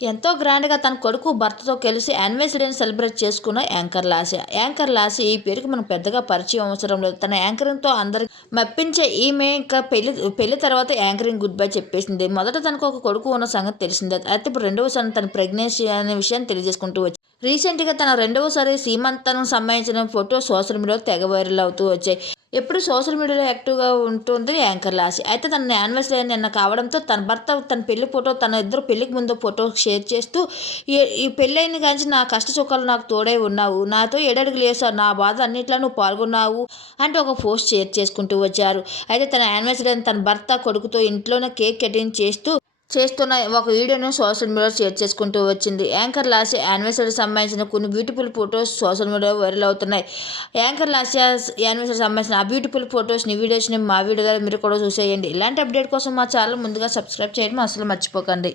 ఎంతో గ్రాండ్గా తన కొడుకు భర్తతో కలిసి యానివర్సరీని సెలబ్రేట్ చేసుకున్న యాంకర్ లాసి. యాంకర్ లాసి ఈ పేరుకి మనకు పెద్దగా పరిచయం అవసరం లేదు. తన యాంకరింగ్తో అందరికి మెప్పించే ఈమె ఇంకా పెళ్ళి పెళ్ళి తర్వాత యాంకరింగ్ గుడ్ బై చెప్పేసింది. మొదట తనకు ఒక కొడుకు ఉన్న సంగతి తెలిసిందే. అయితే ఇప్పుడు రెండవసారి తన ప్రెగ్నెన్సీ అనే విషయాన్ని తెలియజేసుకుంటూ వచ్చి రీసెంట్గా తన రెండవసారి సీమంతనం సంబంధించిన ఫోటో సోషల్ మీడియాలో తెగ వైరల్ అవుతూ వచ్చాయి. ఎప్పుడు సోషల్ మీడియాలో యాక్టివ్గా ఉంటుంది యాంకర్ లాసి. అయితే తన యానివర్సరీ నిన్న కావడంతో తన భర్త తన పెళ్ళి ఫోటో తన ఇద్దరు పెళ్ళికి ముందు ఫోటో షేర్ చేస్తూ ఈ- ఈ పెళ్ళైన కానీ నా కష్ట సుఖాలు నాకు తోడే ఉన్నావు. నాతో ఏడడుగులు వేసావు. నా బాధ అన్నిట్లో నువ్వు పాల్గొన్నావు అంటే ఒక పోస్ట్ షేర్ చేసుకుంటూ వచ్చారు. అయితే తన యానివర్సరీ తన భర్త కొడుకుతో ఇంట్లోనే కేక్ కటింగ్ చేస్తూ చేస్తున్న ఒక వీడియోను సోషల్ మీడియాలో షేర్ చేసుకుంటూ వచ్చింది. యాంకర్ లాస్య యానివర్సరీ సంబంధించిన కొన్ని బ్యూటిఫుల్ ఫొటోస్ సోషల్ మీడియాలో వైరల్ అవుతున్నాయి. యాంకర్ లాస్య యానివర్సరీ సంబంధించిన ఆ బ్యూటిఫుల్ ఫొటోస్ని వీడియోస్ని మా వీడియో ద్వారా మీరు కూడా చూసేయండి. ఇలాంటి అప్డేట్ కోసం మా ఛానల్ ముందుగా సబ్స్క్రైబ్ చేయడం అసలు మర్చిపోకండి.